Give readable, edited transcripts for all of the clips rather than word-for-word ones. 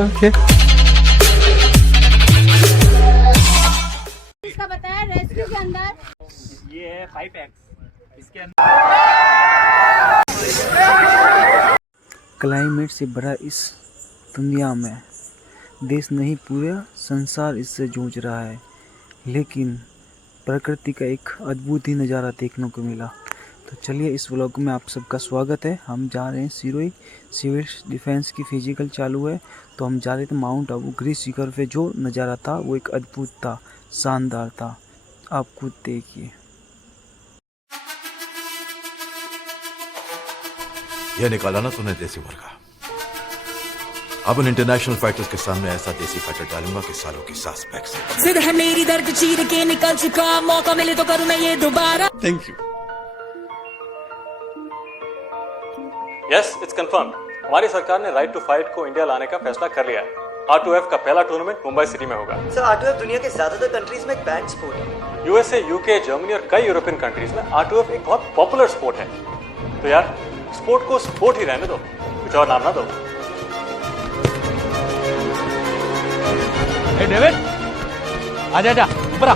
Okay. इसका बताया rescue के अंदर ये है 5X इसके अंदर। क्लाइमेट से बड़ा इस दुनिया में देश नहीं पूरा संसार इससे जूझ रहा है, लेकिन प्रकृति का एक अद्भुत ही नज़ारा देखने को मिला। तो चलिए इस व्लॉग में आप सबका स्वागत है। हम जा रहे हैं सिरोही सिविल डिफेंस की फिजिकल चालू है, तो हम जा रहे थे माउंट आबू ग्रीस शिखर पे। जो नज़ारा था वो एक अद्भुत था, शानदार था, आप खुद देखिए। यह निकाला ना तूने देसी मुर्गा। अब उन इंटरनेशनल फाइटर्स के सामने ऐसा देसी फाइटर डालूंगा कि सालों की सांस बैक से जिद है मेरी, दर्द चीर के निकल चुका, मौका मिले तो करूं मैं ये दोबारा। Thank you. Yes, it's confirm. हमारी सरकार ने राइट टू फाइट को इंडिया लाने का फैसला कर लिया है। R2F का पहला टूर्नामेंट मुंबई सिटी में होगा। सर, R2F दुनिया के ज्यादातर कंट्रीज में एक बैंड स्पोर्ट है। USA, UK, जर्मनी और कई यूरोपियन कंट्रीज में R2F एक बहुत पॉपुलर स्पोर्ट है। तो यार स्पोर्ट को स्पोर्ट ही रहने दो, कुछ और नाम ना दो। ए डेविड, आजा आजा ऊपर आ।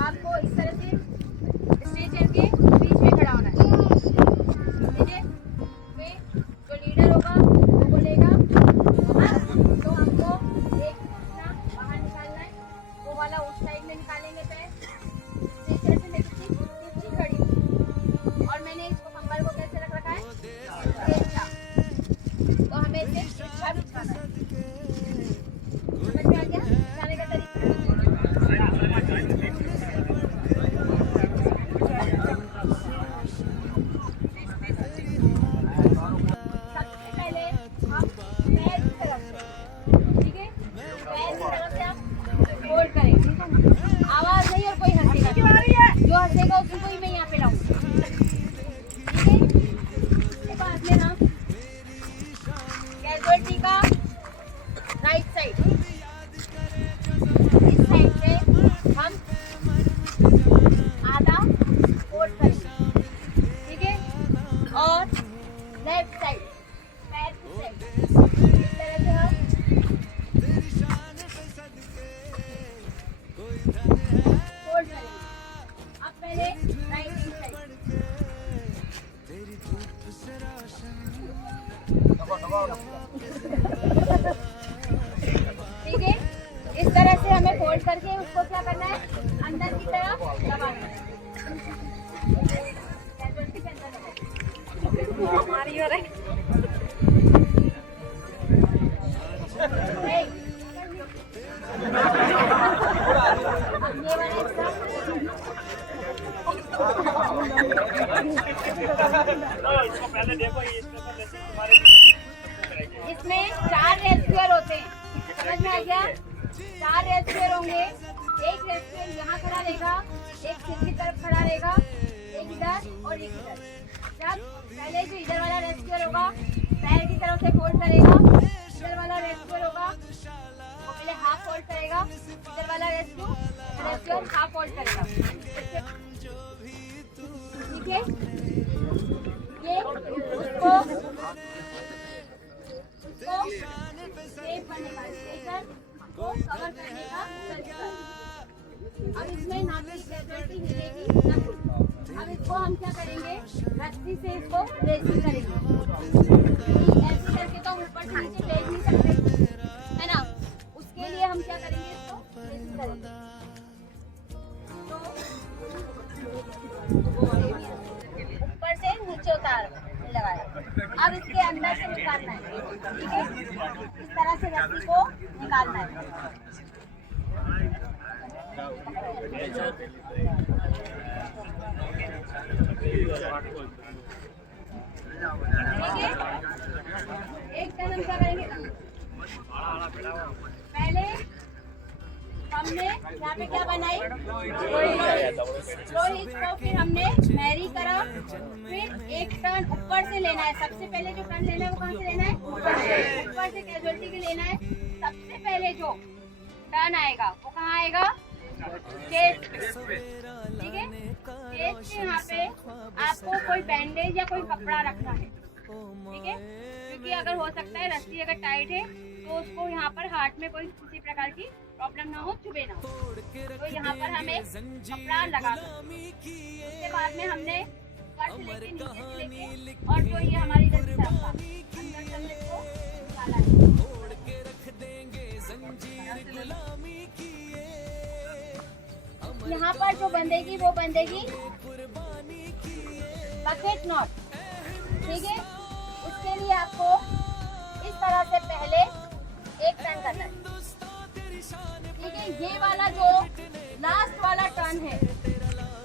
आपको इस तरह से स्टेशन के बीच में खड़ा होना है, ठीक है? फिर जो लीडर होगा वो बोलेगा, तो हमको एक अपना बाहर निकालना है। वो वाला उस साइड में निकालेंगे पैर। इस तरह से मैं कितनी खड़ी हूँ और मैंने इसको कंबल को कैसे रख रखा है, अच्छा। तो हमें इसे अच्छा बिछाना है। समझ में आ गया बिछाने का तरीका? आवाज नहीं और कोई हंसेगा, जो हंसेगा उसको ही मैं यहाँ पे लाऊंगी, ठीक है? इसके बाद में हम कैजुअलिटी का राइट साइड, इस साइड से हम आधा होल्ड करेंगे, ठीक है? और लेफ्ट साइड पैर की साइड इस तरह से हम होल्ड करेंगे। अब पहले राइट साइड, ठीक है? इस तरह से हमें फोल्ड करके उसको क्या करना है, अंदर की तरफ दबाना है। कैजुअलिटी के अंदर हमारी हो रहा है। इसमें 4 रेस्क्यूअर होते हैं, समझ में आ गया? 4 रेस्क्यूअर होंगे। एक रेस्क्यूअर यहाँ खड़ा रहेगा, एक सिर की तरफ खड़ा रहेगा, एक इधर और एक इधर। जब पहले जो इधर वाला रेस्क्यूअर होगा पैर की तरफ से फोल्ड करेगा, इधर वाला रेस्क्यूअर होगा वो पहले हाफ फोल्ड करेगा, इधर वाला रेस्क्यूअर हाफ फोल्ड करेगा, ठीक है? ये उसको सेफ करने का, स्टेशन को कवर करने का तरीका। अब इसमें ना तो कैजुअलिटी हिलेगी ना कुछ। अब इसको हम क्या करेंगे, रस्सी से इसको रेसिंग करेंगे। ऐसे करके तो ऊपर से नीचे फेंक नहीं सकते, है ना? उसके लिए हम क्या करेंगे, इसको रेसिंग करेंगे। तो ऊपर से नीचे उतार लगाया। अब इसके अंदर से निकालना है, ठीक है? इस तरह से रस्सी को निकालना है। ठीक है? एक टर्न हम क्या करेंगे, पहले हमने यहाँ पे क्या बनाई, लोही को फिर हमने मैरी करा, फिर एक टर्न ऊपर से लेना है। सबसे पहले जो टर्न लेना है वो कहाँ से लेना है, ऊपर से कैजुअलिटी के लेना है। सबसे पहले जो टर्न आएगा वो कहाँ आएगा, चेस्ट पे, ठीक है। चेस्ट के यहाँ पे आपको कोई बैंडेज या कोई कपड़ा रखना है, ठीक है, क्योंकि अगर हो सकता है रस्सी अगर टाइट है तो उसको यहाँ पर हार्ट में कोई किसी प्रकार की प्रॉब्लम ना हो, चुभे ना हो, तो यहाँ पर हमें कपड़ा लगा सकते। उसके बाद में हमने ऊपर से लेके नीचे से लेके और जो ये हमारी रस्सी तरफ का अंदर से हमने इसको निकाला है। यहाँ पर जो बंधेगी वो बंधेगी बकेट नॉट, ठीक है। उसके लिए आपको इस तरह से पहले एक टर्न करना है, ठीक है। ये वाला जो लास्ट वाला टर्न है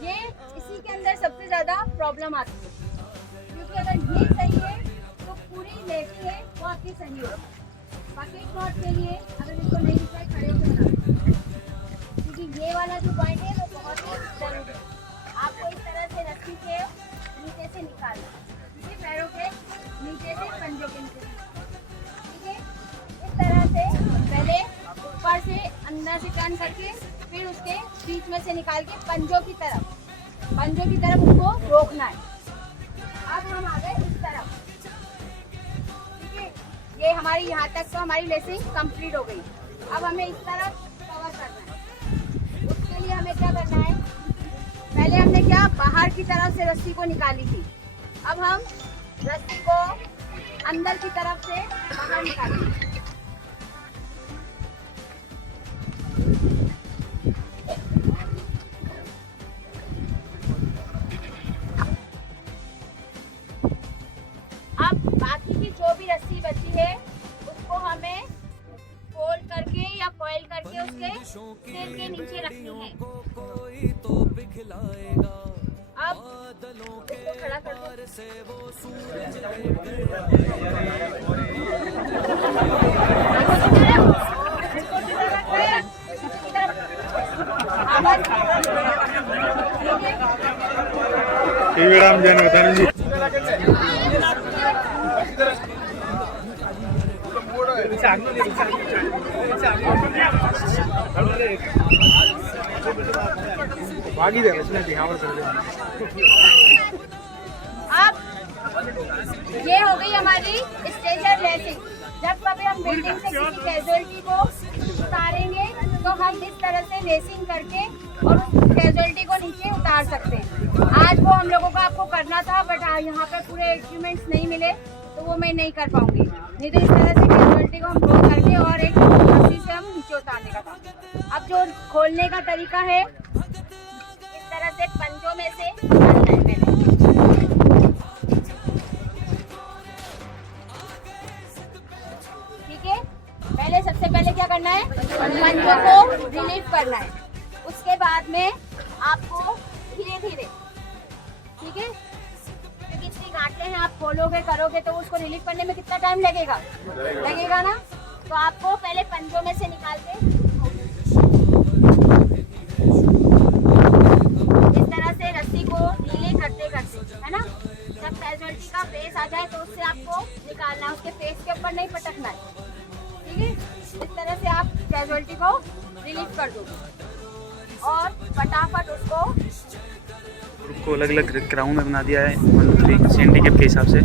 ये इसी के अंदर सबसे ज्यादा प्रॉब्लम आती है, क्योंकि अगर ये सही है तो पूरी लेफ्ट है वो आपकी सही होगी। बकेट नॉट के लिए अगर इसको नहीं दिखा है खड़े होकर, क्योंकि ये वाला जो पॉइंट है वो बहुत ही जरूरी है। आपको इस तरह से रस्सी के नीचे से निकालना, ठीक है, पैरों के नीचे से पंजों के नीचे, ठीक है। इस तरह से पहले ऊपर से अंदर से टर्न करके फिर उसके बीच में से निकाल के पंजों की तरफ उसको रोकना है। अब हम आ गए इस तरफ, ठीक है। ये हमारी यहाँ तक तो हमारी लेसिंग कंप्लीट हो गई। अब हमें इस तरफ कवर करना है। उसके लिए हमें क्या करना है, पहले हमने क्या बाहर की तरफ से रस्सी को निकाली थी, अब हम रस्सी को अंदर की तरफ से बाहर निकालेंगे। अब बाकी की जो भी रस्सी बची है उसको हमें फोल्ड करके या कॉइल करके उसके सिर के नीचे रखनी है। अब इसको खड़ा कर दो। अब ये हो गई हमारी स्ट्रेचर लेसिंग। जब कभी हम बिल्डिंग से किसी कैजुअलिटी को उतारेंगे तो हम इस तरह से लेसिंग करके और उस कैजुअलिटी को नीचे उतार सकते हैं। आज वो हम लोगों को आपको करना था, बट यहाँ पे पूरे इक्विपमेंट्स नहीं मिले तो वो मैं नहीं कर पाऊंगी। नहीं तो इस तरह से कैजुअलिटी को हम ड्रॉ करके और एक रस्सी से हम नीचे उतारने का था। अब जो खोलने का तरीका है, इस तरह से पंजों में से निकालना है पहले, ठीक है। पहले सबसे पहले क्या करना है, पंजों को रिलीव करना है। उसके बाद में आपको धीरे धीरे, ठीक है, क्योंकि इतनी गांठें हैं, आप खोलोगे करोगे तो उसको रिलीव करने में कितना टाइम लगेगा ना। तो आपको पहले पंजों में से निकाल के इस तरह से रस्सी को ढीले करते करते, है ना, जब कैजुअलिटी का फेस आ जाए तो उससे आपको निकालना है, उसके फेस के ऊपर नहीं पटकना है, ठीक है। इस तरह से आप कैजुअलिटी को रिलीव कर दो और फटाफट उसको अलग अलग क्राउन में बना दिया है 1 2 3 हैंडीकैप के हिसाब से।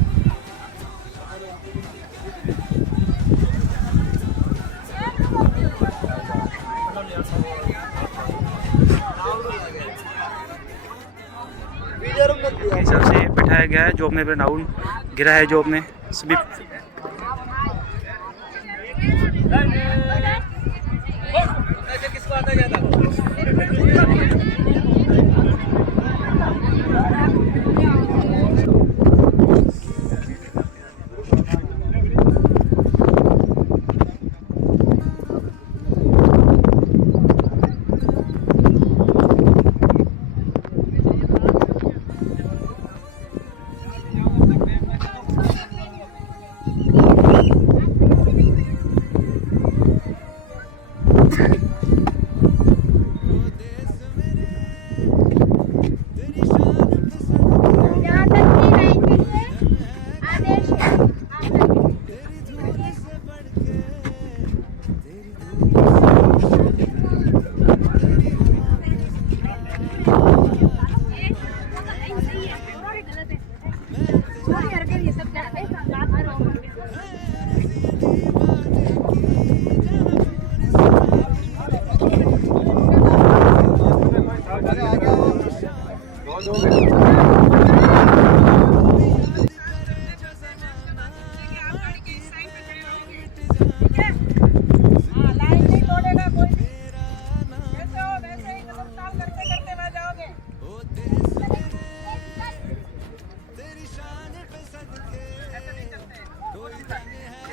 हिसाब से बिठाया गया है। जो अपने पे डाउन गिरा है, जो अपने सभी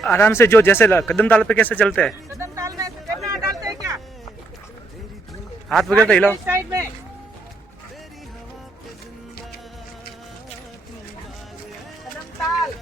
आराम से जो जैसे कदम ताल पे कैसे चलते हैं, कदम ताल में देखना डालते हैं क्या? हाथ वगैरह हिलाओ। साइड में कदम ताल।